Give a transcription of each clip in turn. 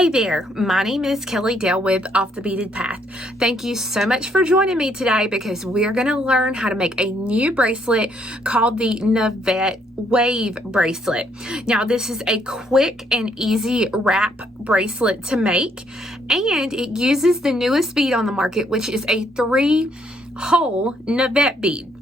Hey there, my name is Kelly Dale with Off the Beaded Path. Thank you so much for joining me today because we're going to learn how to make a new bracelet called the Navette Wave Bracelet. Now this is a quick and easy wrap bracelet to make, and it uses the newest bead on the market, which is a 3-hole Navette bead.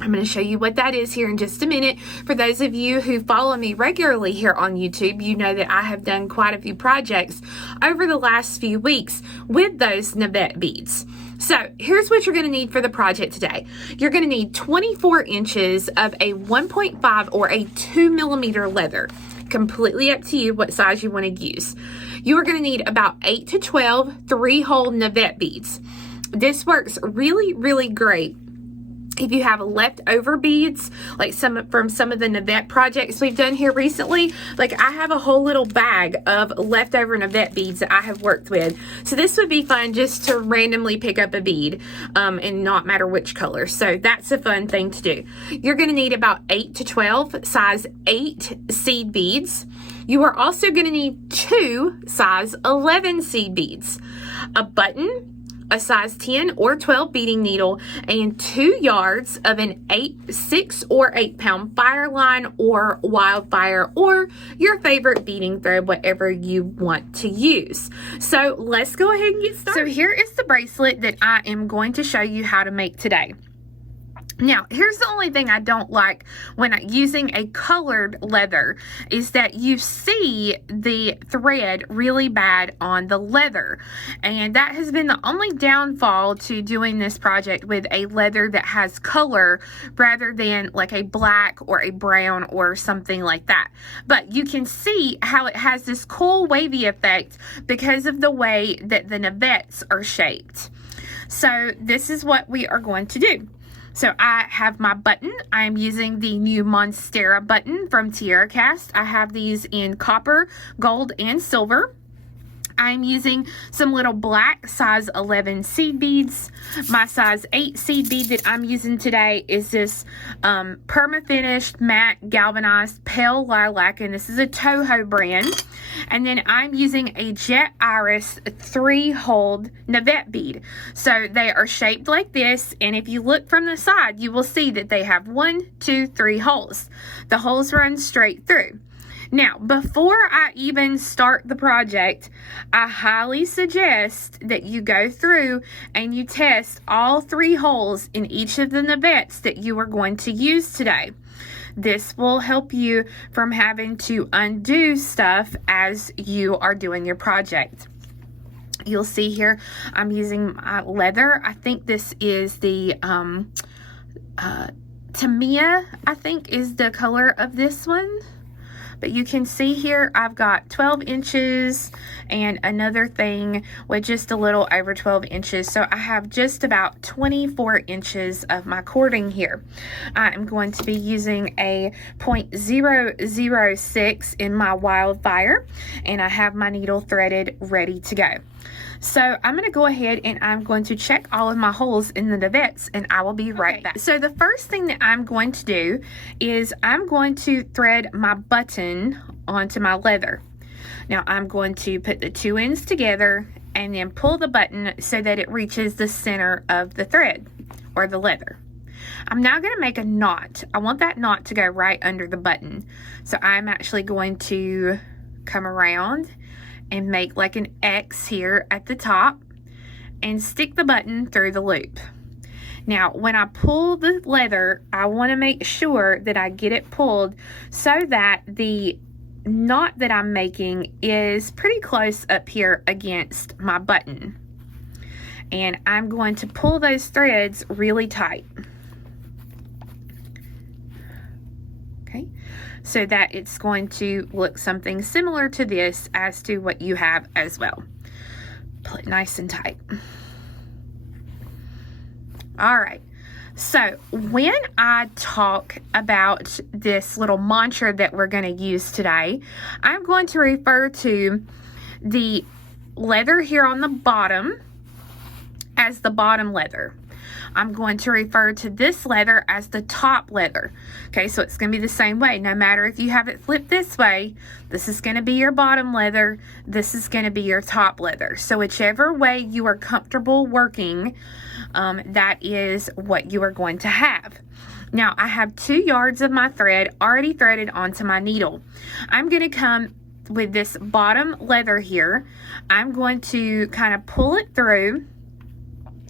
I'm going to show you what that is here in just a minute. For those of you who follow me regularly here on YouTube, you know that I have done quite a few projects over the last few weeks with those Navette beads. So here's what you're going to need for the project today. You're going to need 24 inches of a 1.5 or a 2 millimeter leather. Completely up to you what size you want to use. You are going to need about 8 to 12 3-hole Navette beads. This works really great if you have leftover beads, like from some of the Navette projects we've done here recently. Like I have a whole little bag of leftover Navette beads that I have worked with. So this would be fun just to randomly pick up a bead and not matter which color. So that's a fun thing to do. You're going to need about 8 to 12 size 8 seed beads. You are also going to need 2 size 11 seed beads, a button, a size 10 or 12 beading needle, and 2 yards of an 6 or 8 pound fire line or Wildfire, or your favorite beading thread, whatever you want to use. So let's go ahead and get started. So here is the bracelet that I am going to show you how to make today. Now, here's the only thing I don't like when using a colored leather is that you see the thread really bad on the leather. And that has been the only downfall to doing this project with a leather that has color rather than like a black or a brown or something like that. But you can see how it has this cool wavy effect because of the way that the Navettes are shaped. So this is what we are going to do. So I have my button. I am using the new Monstera button from Tierra Cast. I have these in copper, gold, and silver. I'm using some little black size 11 seed beads. My size 8 seed bead that I'm using today is this perma-finished matte galvanized pale lilac, and this is a Toho brand. And then I'm using a Jet Iris 3-hole Navette bead. So they are shaped like this, and if you look from the side, you will see that they have 1, 2, 3 holes. The holes run straight through. Now, before I even start the project, I highly suggest that you go through and you test all 3 holes in each of the Navettes that you are going to use today. This will help you from having to undo stuff as you are doing your project. You'll see here, I'm using my leather. I think this is the Tamiya, I think is the color of this one. But you can see here I've got 12 inches and another thing with just a little over 12 inches. So I have just about 24 inches of my cording here. I am going to be using a 0.006 in my Wildfire, and I have my needle threaded ready to go. So I'm going to go ahead and I'm going to check all of my holes in the Navettes, and I will be right back. So the first thing that I'm going to do is I'm going to thread my button onto my leather. Now I'm going to put the 2 ends together and then pull the button so that it reaches the center of the thread or the leather. I'm now going to make a knot. I want that knot to go right under the button. So I'm actually going to come around and make like an X here at the top and stick the button through the loop. Now, when I pull the leather, I want to make sure that I get it pulled so that the knot that I'm making is pretty close up here against my button. And I'm going to pull those threads really tight. Okay, so that it's going to look something similar to this as to what you have as well. Pull it nice and tight. All right, so when I talk about this little mantra that we're going to use today, I'm going to refer to the leather here on the bottom as the bottom leather. I'm going to refer to this leather as the top leather. Okay, so it's going to be the same way. No matter if you have it flipped this way, this is going to be your bottom leather. This is going to be your top leather. So whichever way you are comfortable working, that is what you are going to have. Now, I have 2 yards of my thread already threaded onto my needle. I'm going to come with this bottom leather here. I'm going to kind of pull it through,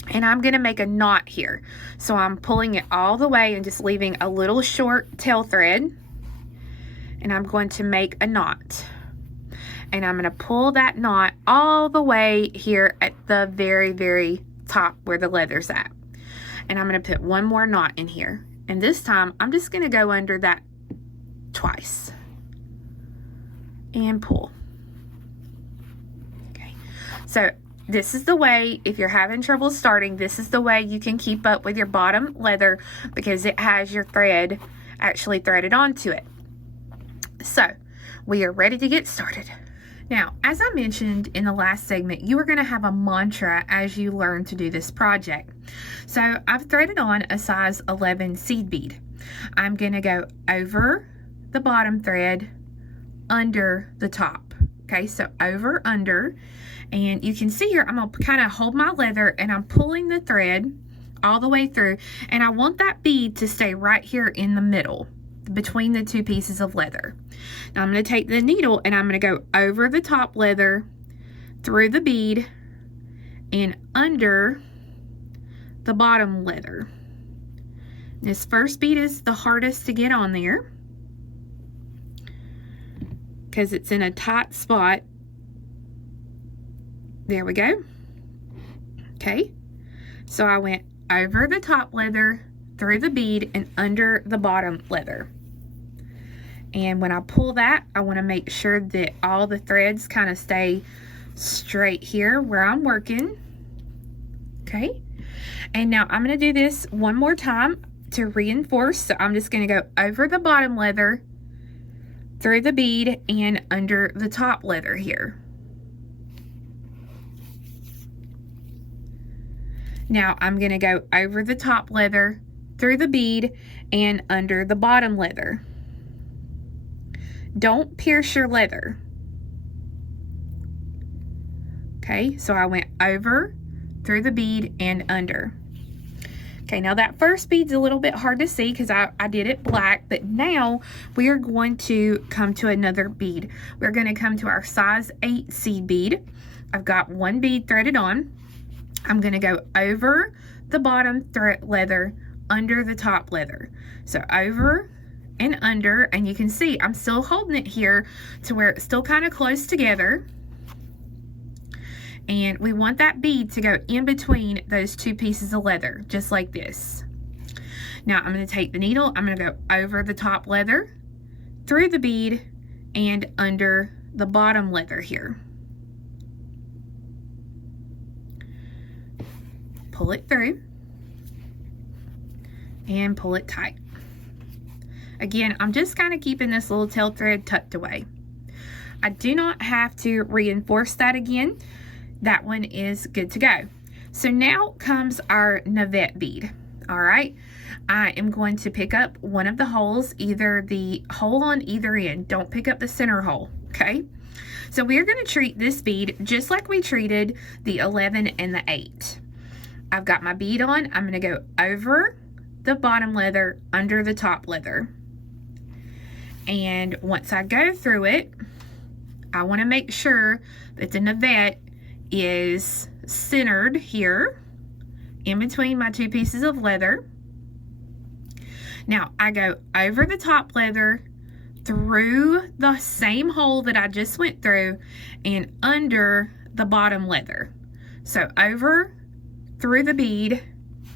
and I'm going to make a knot here. So I'm pulling it all the way and just leaving a little short tail thread, and I'm going to make a knot. And I'm going to pull that knot all the way here at the very, very top where the leather's at. And I'm going to put one more knot in here. And this time, I'm just going to go under that twice and pull. Okay, so this is the way, if you're having trouble starting, this is the way you can keep up with your bottom leather, because it has your thread actually threaded onto it. So we are ready to get started. Now, as I mentioned in the last segment, you are going to have a mantra as you learn to do this project. So I've threaded on a size 11 seed bead. I'm going to go over the bottom thread, under the top. Okay, so over, under, and you can see here, I'm going to kind of hold my leather and I'm pulling the thread all the way through, and I want that bead to stay right here in the middle between the 2 pieces of leather. Now I'm going to take the needle and I'm going to go over the top leather, through the bead, and under the bottom leather. This first bead is the hardest to get on there because it's in a tight spot. There we go. Okay, so I went over the top leather, through the bead, and under the bottom leather. And when I pull that, I want to make sure that all the threads kind of stay straight here where I'm working. Okay, and now I'm going to do this one more time to reinforce. So I'm just going to go over the bottom leather, through the bead, and under the top leather here. Now I'm going to go over the top leather, through the bead, and under the bottom leather. Don't pierce your leather. Okay, so I went over, through the bead, and under. Okay, now that first bead's a little bit hard to see because I did it black, but now we are going to come to another bead. We're going to come to our size 8 seed bead. I've got 1 bead threaded on. I'm going to go over the bottom thread leather, under the top leather. So over and under, and you can see I'm still holding it here to where it's still kind of close together. And we want that bead to go in between those 2 pieces of leather, just like this. Now I'm going to take the needle, I'm going to go over the top leather, through the bead, and under the bottom leather here. Pull it through and pull it tight. Again, I'm just kind of keeping this little tail thread tucked away. I do not have to reinforce that again. That one is good to go. So now comes our Navette bead. All right, I am going to pick up one of the holes, either the hole on either end. Don't pick up the center hole, okay? So we are going to treat this bead just like we treated the 11 and the 8. I've got my bead on. I'm going to go over the bottom leather, under the top leather. And once I go through it, I want to make sure that the Navette is centered here in between my 2 pieces of leather. Now I go over the top leather, through the same hole that I just went through, and under the bottom leather. So over, through the bead,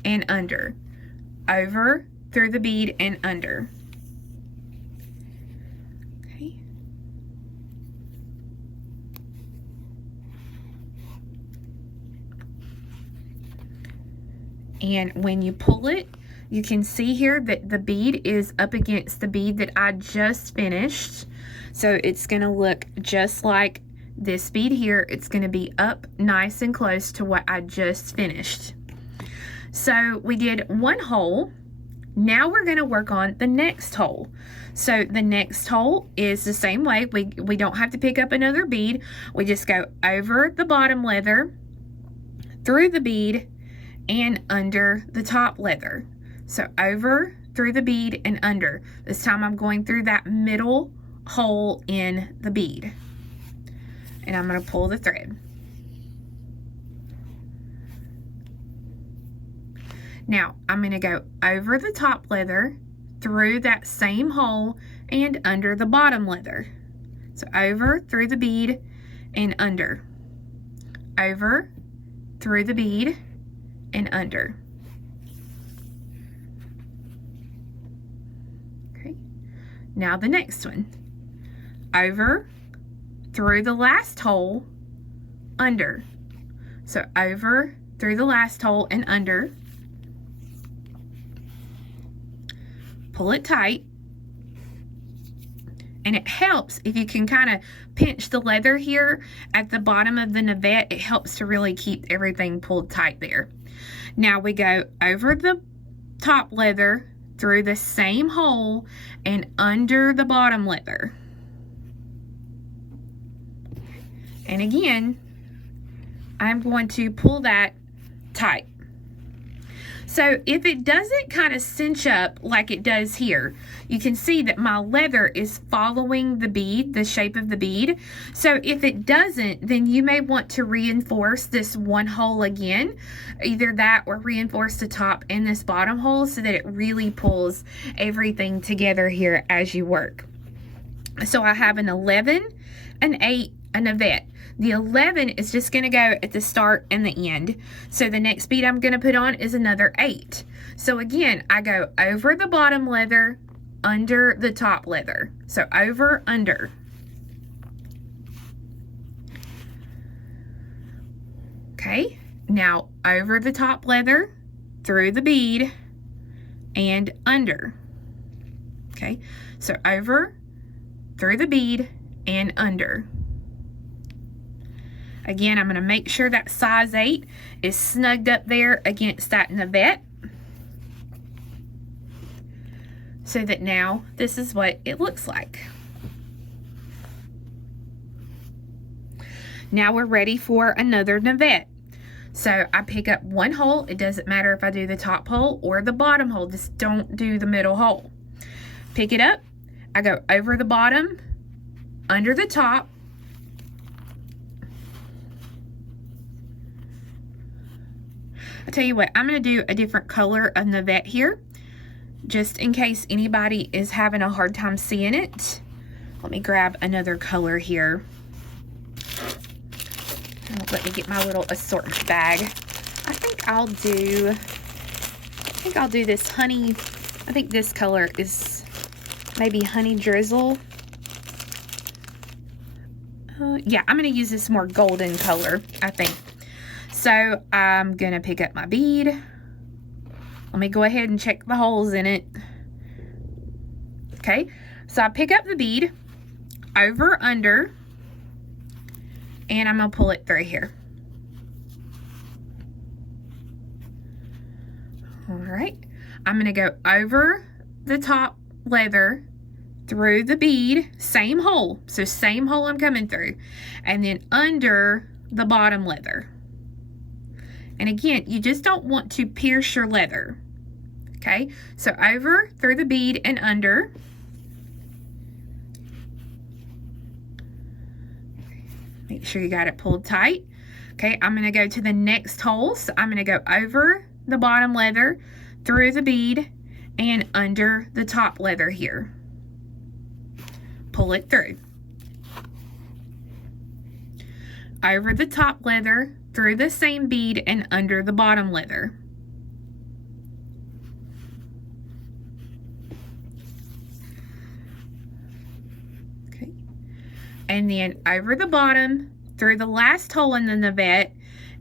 and under. Over, through the bead, and under. Okay. And when you pull it, you can see here that the bead is up against the bead that I just finished. So it's going to look just like this bead here. It's going to be up nice and close to what I just finished. So we did one hole. Now we're going to work on the next hole. So the next hole is the same way. We don't have to pick up another bead. We just go over the bottom leather, through the bead, and under the top leather. So over, through the bead, and under. This time I'm going through that middle hole in the bead. And I'm going to pull the thread. Now, I'm going to go over the top leather, through that same hole, and under the bottom leather. So over, through the bead, and under. Over, through the bead, and under. Okay. Now the next one. Over, through the last hole, under. So over, through the last hole, and under. Pull it tight, and it helps if you can kind of pinch the leather here at the bottom of the navette. It helps to really keep everything pulled tight there. Now we go over the top leather, through the same hole, and under the bottom leather. And again, I'm going to pull that tight. So if it doesn't kind of cinch up like it does here, you can see that my leather is following the bead, the shape of the bead. So if it doesn't, then you may want to reinforce this one hole again, either that or reinforce the top and this bottom hole so that it really pulls everything together here as you work. So I have an 11, an 8, a navette. The 11 is just going to go at the start and the end. So the next bead I'm going to put on is another 8. So again, I go over the bottom leather, under the top leather. So over, under. Okay, now over the top leather, through the bead, and under. Okay, so over, through the bead, and under. Again, I'm going to make sure that size 8 is snugged up there against that navette. So that now this is what it looks like. Now we're ready for another navette. So I pick up one hole. It doesn't matter if I do the top hole or the bottom hole. Just don't do the middle hole. Pick it up. I go over the bottom, under the top, I tell you what, I'm going to do a different color of navette here, just in case anybody is having a hard time seeing it. Let me grab another color here. Let me get my little assortment bag. I think I'll do this honey. I think this color is maybe honey drizzle. Yeah, I'm going to use this more golden color, I think. So I'm going to pick up my bead. Let me go ahead and check the holes in it. Okay, so I pick up the bead, over, under, and I'm going to pull it through here. All right, I'm going to go over the top leather, through the bead, same hole. So same hole I'm coming through, and then under the bottom leather. And again, you just don't want to pierce your leather. Okay, so over, through the bead, and under. Make sure you got it pulled tight. Okay, I'm going to go to the next hole. So I'm going to go over the bottom leather, through the bead, and under the top leather here. Pull it through. Over the top leather, through the same bead, and under the bottom leather. Okay. And then over the bottom, through the last hole in the navette,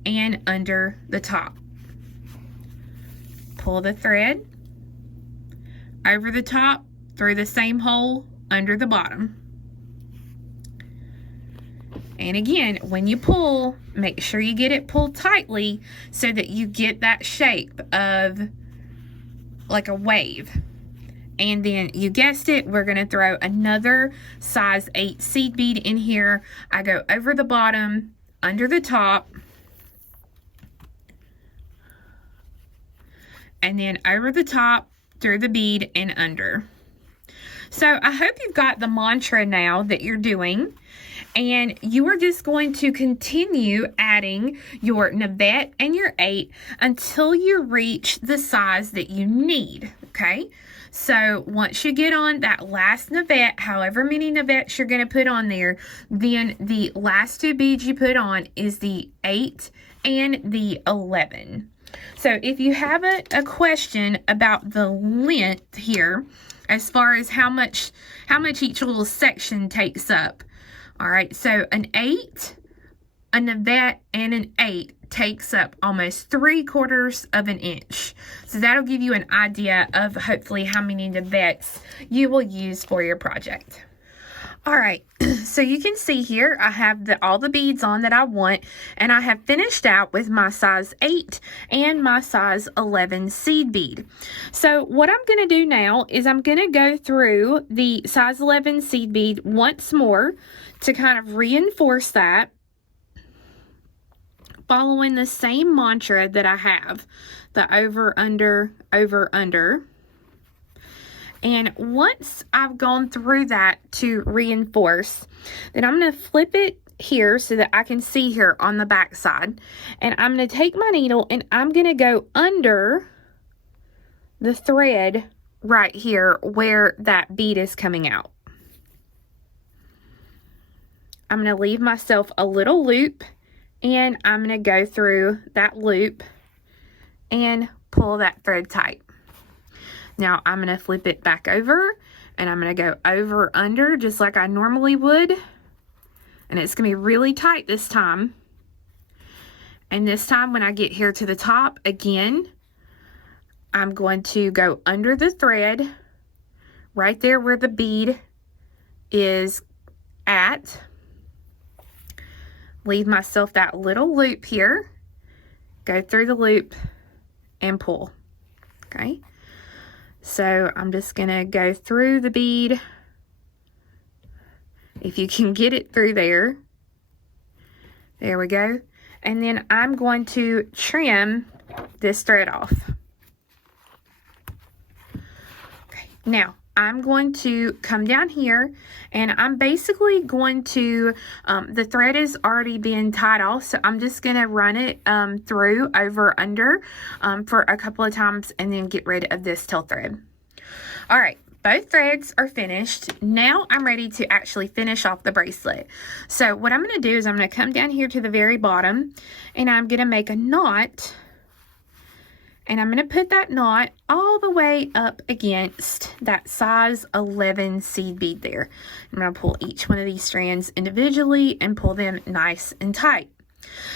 and under the top. Pull the thread. Over the top, through the same hole, under the bottom. And again, when you pull, make sure you get it pulled tightly so that you get that shape of like a wave. And then you guessed it, we're going to throw another size 8 seed bead in here. I go over the bottom, under the top, and then over the top, through the bead, and under. So I hope you've got the mantra now that you're doing. And you are just going to continue adding your Navette and your 8 until you reach the size that you need, okay? So once you get on that last Navette, however many Navettes you're going to put on there, then the last 2 beads you put on is the 8 and the 11. So if you have a question about the length here, as far as how much each little section takes up, all right, so an 8, a Navette, and an 8 takes up almost 3/4 of an inch. So that'll give you an idea of hopefully how many Navettes you will use for your project. All right, so you can see here I have all the beads on that I want, and I have finished out with my size 8 and my size 11 seed bead. So what I'm going to do now is I'm going to go through the size 11 seed bead once more to kind of reinforce that, following the same mantra that I have, the over, under, over, under. And once I've gone through that to reinforce, then I'm going to flip it here so that I can see here on the back side. And I'm going to take my needle and I'm going to go under the thread right here where that bead is coming out. I'm going to leave myself a little loop, and I'm going to go through that loop and pull that thread tight. Now I'm going to flip it back over, and I'm going to go over under just like I normally would, and it's going to be really tight this time. And this time when I get here to the top again, I'm going to go under the thread right there where the bead is at. Leave myself that little loop here, go through the loop, and pull. Okay, so I'm just gonna go through the bead. If you can get it through there, there we go. And then I'm going to trim this thread off. Okay, now I'm going to come down here, and I'm basically going to, the thread is already been tied off, so I'm just going to run it through, over, under for a couple of times, and then get rid of this tail thread. All right, both threads are finished. Now I'm ready to actually finish off the bracelet. So what I'm going to do is I'm going to come down here to the very bottom, and I'm going to make a knot. And I'm going to put that knot all the way up against that size 11 seed bead there. I'm going to pull each one of these strands individually and pull them nice and tight.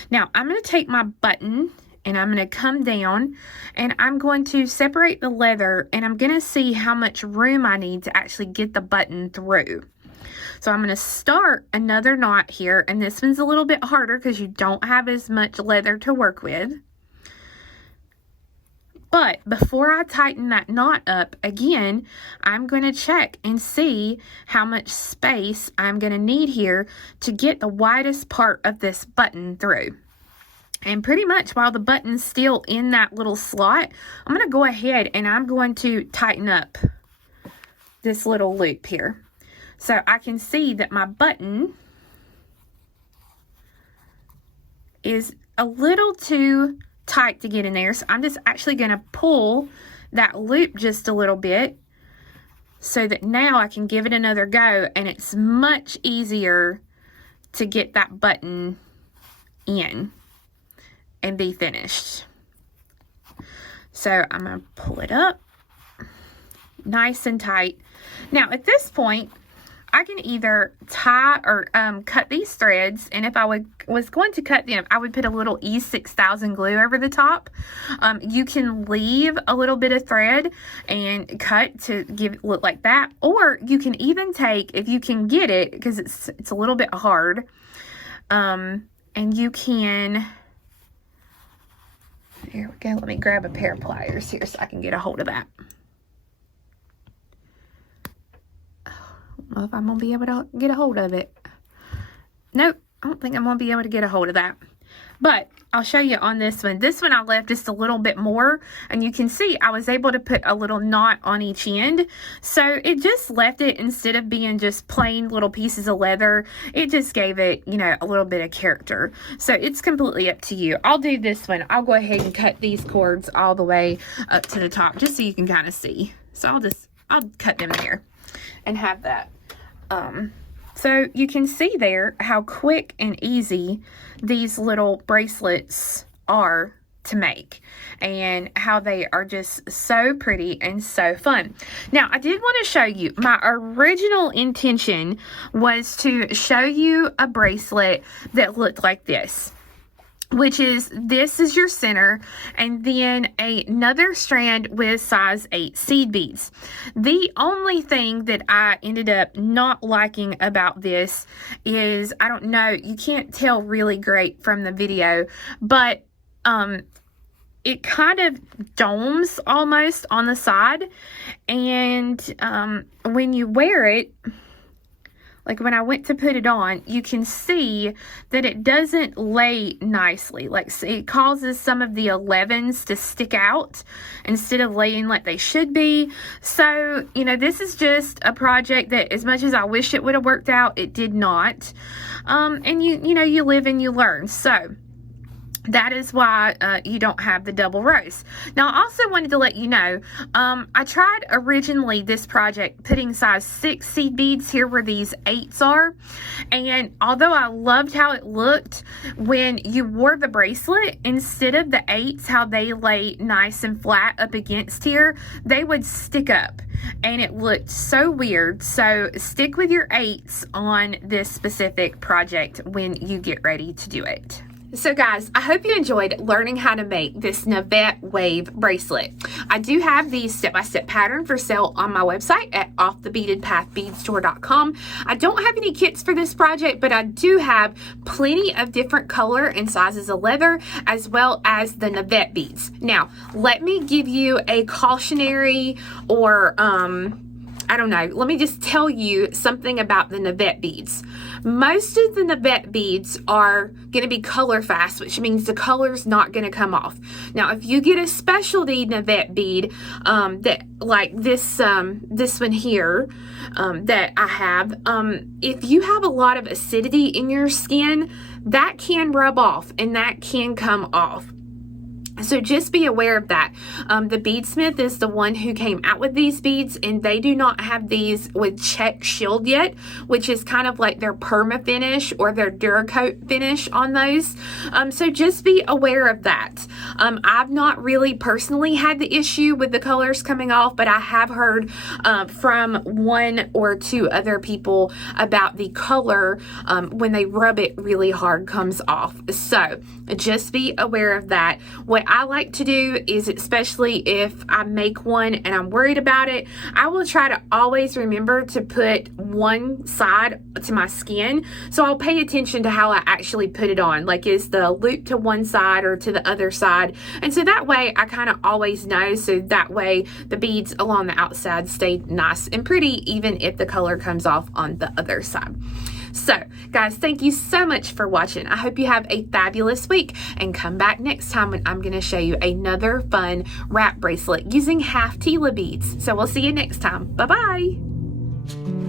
Now I'm going to take my button and I'm going to come down and I'm going to separate the leather, and I'm going to see how much room I need to actually get the button through. So I'm going to start another knot here, and this one's a little bit harder because you don't have as much leather to work with. But before I tighten that knot up again, I'm going to check and see how much space I'm going to need here to get the widest part of this button through. And pretty much while the button's still in that little slot, I'm going to go ahead and I'm going to tighten up this little loop here. So I can see that my button is a little too tight to get in there, so I'm just actually going to pull that loop just a little bit so that now I can give it another go, and it's much easier to get that button in and be finished. So I'm going to pull it up nice and tight. Now at this point I can either tie or cut these threads, and if I was going to cut them, I would put a little E6000 glue over the top. You can leave a little bit of thread and cut to give it look like that, or you can even take, if you can get it, because it's a little bit hard, And you can, here we go, let me grab a pair of pliers here so I can get a hold of that. I don't know if I'm going to be able to get a hold of it. Nope, I don't think I'm going to be able to get a hold of that. But I'll show you on this one. This one I left just a little bit more, and you can see I was able to put a little knot on each end. So it just left it, instead of being just plain little pieces of leather, it just gave it, you know, a little bit of character. So it's completely up to you. I'll do this one. I'll go ahead and cut these cords all the way up to the top just so you can kind of see. So I'll cut them there and have that. So you can see there how quick and easy these little bracelets are to make, and how they are just so pretty and so fun. Now, I did want to show you, my original intention was to show you a bracelet that looked like this, which is, this is your center, and then another strand with size 8 seed beads. The only thing that I ended up not liking about this is, I don't know, you can't tell really great from the video, but it kind of domes almost on the side, and when you wear it, like when I went to put it on, you can see that it doesn't lay nicely. Like, it causes some of the 11s to stick out instead of laying like they should be. So, you know, this is just a project that, as much as I wish it would have worked out, it did not. And you know, you live and you learn. So that is why you don't have the double rows. Now, I also wanted to let you know, I tried originally this project putting size 6 seed beads here where these 8s are. And although I loved how it looked when you wore the bracelet, instead of the 8s, how they lay nice and flat up against here, they would stick up. And it looked so weird. So stick with your 8s on this specific project when you get ready to do it. So guys, I hope you enjoyed learning how to make this Navette wave bracelet. I do have the step-by-step pattern for sale on my website at offthebeadedpathbeadstore.com. I don't have any kits for this project, but I do have plenty of different color and sizes of leather, as well as the Navette beads. Now, let me give you a cautionary, or I don't know, let me just tell you something about the Navette beads. Most of the Navette beads are going to be color fast, which means the color's not going to come off. Now, if you get a specialty Navette bead, that like this one here, that I have, if you have a lot of acidity in your skin, that can rub off and that can come off. So just be aware of that. The beadsmith is the one who came out with these beads, and they do not have these with check shield yet, which is kind of like their perma finish or their Duracoat finish on those. So just be aware of that. I've not really personally had the issue with the colors coming off, but I have heard from 1 or 2 other people about the color when they rub it really hard comes off. So just be aware of that. What I like to do is, especially if I make one and I'm worried about it, I will try to always remember to put one side to my skin. So I'll pay attention to how I actually put it on. Like, is the loop to one side or to the other side? And so that way I kind of always know. So that way the beads along the outside stay nice and pretty, even if the color comes off on the other side. So, guys, thank you so much for watching. I hope you have a fabulous week, and come back next time when I'm going to show you another fun wrap bracelet using half Tila beads. So we'll see you next time. Bye-bye.